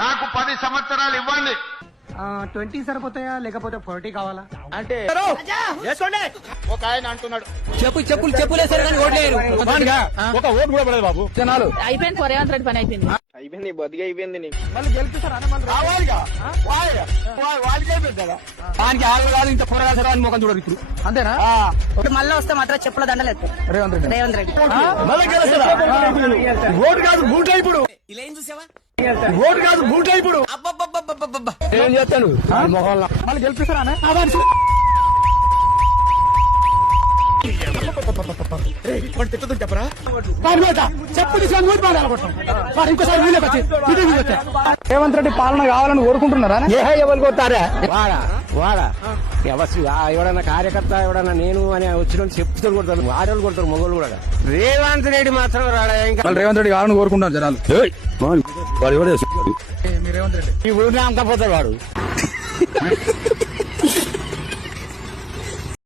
నాకు 10 సంవత్సరాలు ఇవ్వండి. 20 సరిపోతాయా లేకపోతే 40 కావాలా? అంటే ఒక ఆయన అంటున్నాడు చెప్పులేసారు కానీ ఓట్లేరు. ఒక ఓటు కూడా పడదు బాబు. జనాలు అయిపోయింది రేవంత్ రెడ్డి పని అయిపోయింది. అయిపోయింది బతిగా అయిపోయింది నీకు. మళ్ళీ గెలిపిస్తారా? దానికి ఆళ్ళు కాదు ఇంత పోరాడారు అని ముఖం చూడరు ఇప్పుడు. అంతేనా? ఇప్పుడు మళ్ళీ వస్తే మాత్రం చెప్పుల దండలేదు రేవంత్ రెడ్డి. రేవంత్ రెడ్డి ఓటు కాదు బూట్ ఇప్పుడు. ఇలా ఏం చూసావా? ఓటు కాదు బూట్ ఇప్పుడు. ఏం చేస్తాను మొహంలో మళ్ళీ గెలిపిస్తారా? చెప్పరా చెప్పు తీసుకొని ఓటు మాట్లాడుకుంటాం. ఇంకోసారి వీళ్ళకి వచ్చి రేవంత్ రెడ్డి పాలన కావాలని కోరుకుంటున్నారా? ఎవరు కొట్టారా? వాడా ఎవడన్నా కార్యకర్త ఎవడన్నా నేను అని వచ్చిన చెప్తూ కొడతారు. ఆడవాళ్ళు కొడతారు, మగవాళ్ళు కూడా. రేవంత్ రెడ్డి మాత్రం రాడా? ఇంకా రేవంత్ రెడ్డి కావాలని కోరుకుంటున్నారు జనాలు. వాడు మీ రేవంత్ రెడ్డి ఈ ఊరిని అంత పోతాడు వాడు.